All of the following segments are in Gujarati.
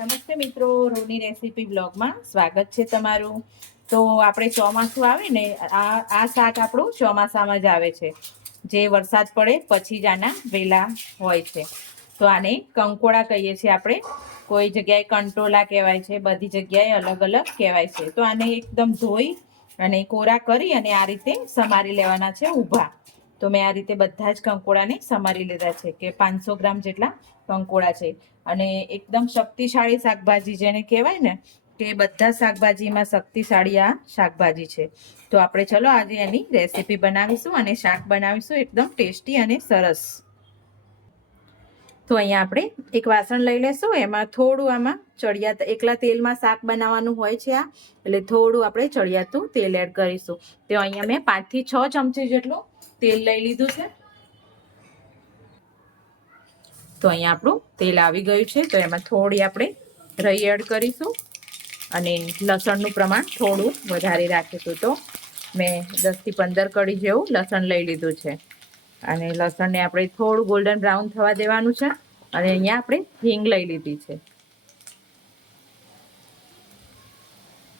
નમસ્તે મિત્રો, રોની રેસીપી બ્લોગમાં સ્વાગત છે તમારું। તો આપણે ચોમાસું આવે ને આ શાક આપણું ચોમાસામાં જ આવે છે, જે વરસાદ પડે પછી જ આના વેલા હોય છે। તો આને કંકોડા કહીએ છીએ આપણે, કોઈ જગ્યાએ કંટોલા કહેવાય છે, બધી જગ્યાએ અલગ અલગ કહેવાય છે। તો આને એકદમ ધોઈ અને કોરા કરી અને આ રીતે સમારી લેવાના છે ઊભા। તો મેં આ રીતે બધા જ કંકોડાને સમારી લીધા છે કે 500 ગ્રામ જેટલા કંકોડા છે। અને એકદમ શક્તિશાળી શાકભાજી જેને કહેવાય ને કે બધા શાકભાજીમાં શક્તિશાળી આ શાકભાજી છે। તો આપણે ચલો આજે એની રેસીપી બનાવીશું અને શાક બનાવીશું એકદમ ટેસ્ટી અને સરસ। તો અહીંયા આપણે એક વાસણ લઈ લેશું, એમાં થોડું આમાં ચડિયાતું, એકલા તેલમાં શાક બનાવવાનું હોય છે આ, એટલે થોડું આપણે ચડિયાતું તેલ એડ કરીશું। તો અહીંયા મેં 5 થી 6 ચમચી જેટલું તેલ લઈ લીધું છે। તો અહીંયા આપણું તેલ આવી ગયું છે, તો એમાં થોડી આપણે રાઈ એડ કરીશું અને લસણનું પ્રમાણ થોડું વધારે રાખીશું। તો મેં 10 થી 15 કળી જેવું લસણ લઈ લીધું છે અને લસણને આપણે થોડું ગોલ્ડન બ્રાઉન થવા દેવાનું છે। અને અહીંયા આપણે હિંગ લઈ લીધી છે।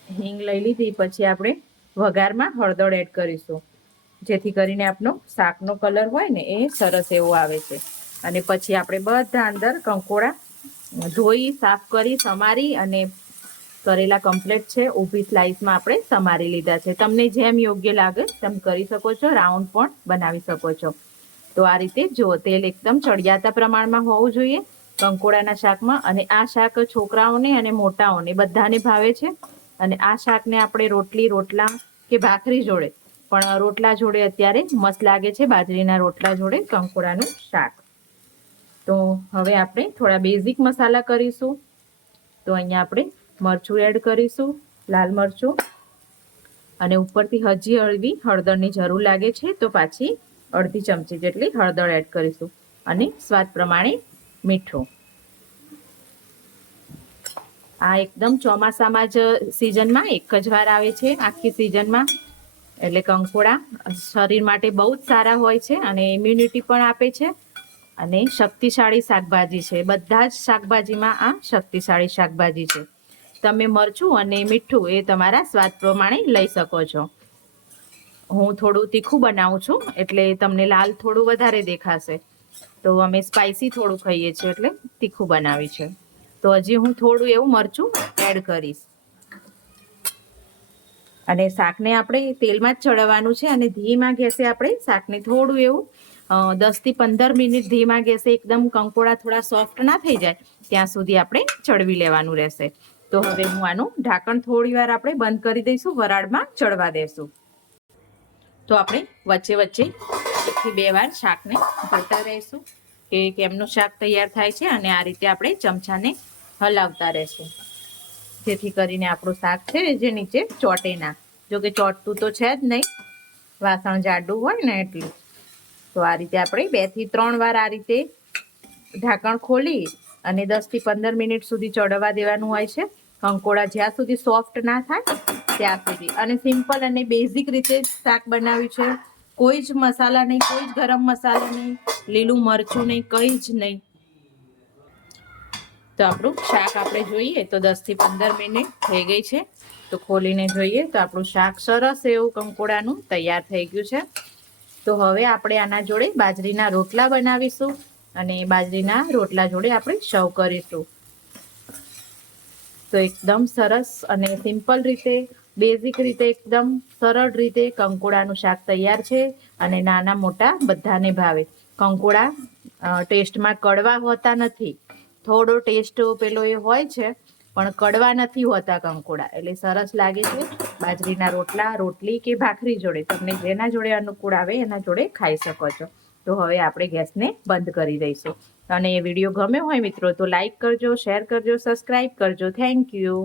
હિંગ લઈ લીધી પછી આપણે વઘારમાં હળદર એડ કરીશું, જેથી કરીને આપણો શાકનો કલર હોય ને એ સરસ એવો આવે છે। અને પછી આપણે બધા અંદર કંકોડા ધોઈ સાફ કરી સમારી અને કરેલા કમ્પ્લીટ છે, ઊભી સ્લાઇસમાં આપણે સમારી લીધા છે। તમને જેમ યોગ્ય લાગે તેમ કરી શકો છો, રાઉન્ડ પણ બનાવી શકો છો। તો આ રીતે જો તેલ એકદમ ચડિયાતા પ્રમાણમાં હોવું જોઈએ કંકોડાના શાકમાં। અને આ શાક છોકરાઓને અને મોટાઓને બધાને ભાવે છે। અને આ શાકને આપણે રોટલા કે ભાખરી જોડે, પણ રોટલા જોડે અત્યારે મસ્ત લાગે છે, બાજરીના રોટલા જોડે કંકોડાનું શાક। તો હવે આપણે થોડા બેઝિક મસાલા કરીશું। તો અહીંયા આપણે મરચું એડ કરીશું, લાલ મરચું, અને ઉપરથી હજી હળવી હળદરની જરૂર લાગે છે તો પાછી અડધી ચમચી જેટલી હળદર એડ કરીશું, અને સ્વાદ પ્રમાણે મીઠું। આ એકદમ ચોમાસામાં જ સિઝનમાં એક જ વાર આવે છે આખી સિઝનમાં, એટલે કંકોડા શરીર માટે બહુ જ સારા હોય છે અને ઇમ્યુનિટી પણ આપે છે અને શક્તિશાળી શાકભાજી છે। બધા જ શાકભાજીમાં આ શક્તિશાળી શાકભાજી છે। તમે મરચું અને મીઠું એ તમારા સ્વાદ પ્રમાણે લઈ શકો છો। હું થોડું તીખું બનાવું છું એટલે તમને લાલ થોડું વધારે દેખાશે, તો અમે સ્પાઇસી થોડું ખાઈએ છીએ એટલે તીખું બનાવી છે। તો હજી હું થોડું એવું મરચું એડ કરીશ। અને શાકને આપણે તેલમાં જ ચડવાનું છે અને ધીમા ગેસે આપણે શાકને થોડું એવું 10 થી 15 મિનિટ ધીમા ગેસે, એકદમ કંકોડા થોડા સોફ્ટ ના થઈ જાય ત્યાં સુધી આપણે ચડવી લેવાનું રહેશે। તો હવે હું આનું ઢાંકણ થોડી વાર આપણે બંધ કરી દઈશું, વરાળમાં ચડવા દેશું। તો આપણે વચ્ચે વચ્ચે 1 થી 2 વાર શાકને જોતા રહીશું કે કેમનું શાક તૈયાર થાય છે, અને આ રીતે આપણે ચમચાને હલાવતા રહેશું, જેથી કરીને આપણું શાક છે જે નીચે ચોટે ના। જો કે ચોટતું તો છે જ નહીં, વાસણ જાડું હોય ને એટલું। તો આ રીતે આપણે 2 થી 3 વાર આ રીતે ઢાંકણ ખોલી અને 10 થી 15 મિનિટ સુધી ચડવા દેવાનું હોય છે, કંકોડા જ્યાં સુધી સોફ્ટ ના થાય ત્યાં સુધી। અને સિમ્પલ અને બેઝિક રીતે શાક બનાવ્યું છે, કોઈ જ મસાલા નહીં, કોઈ જ ગરમ મસાલા નહીં, લીલું મરચું નહીં, કંઈ જ નહીં। તો આપણું શાક આપણે જોઈએ તો 10 થી 15 મિનિટ થઈ ગઈ છે। તો ખોલીને જોઈએ તો આપણું શાક સરસ એવું કંકોડાનું તૈયાર થઈ ગયું છે। તો હવે આપણે આના જોડે બાજરીના રોટલા બનાવીશું અને બાજરીના રોટલા જોડે આપણે સર્વ કરીશું। તો એકદમ સરસ અને સિમ્પલ રીતે, બેઝિક રીતે, એકદમ સરળ રીતે કંકોડાનું શાક તૈયાર છે અને નાના મોટા બધાને ભાવે। કંકોડા ટેસ્ટમાં કડવા હોતા નથી, થોડો ટેસ્ટ પેલો એ હોય છે, પણ કડવા નથી હોતા કંકોડા, એટલે સરસ લાગે છે। બાજરીના રોટલા, રોટલી કે ભાખરી જોડે, તમને જેના જોડે અનુકૂળ આવે એના જોડે ખાઈ શકો છો। તો હવે આપણે ગેસને બંધ કરી દઈશું। અને એ વિડીયો ગમ્યો હોય મિત્રો તો લાઈક કરજો, શેર કરજો, સબસ્ક્રાઈબ કરજો। Thank you.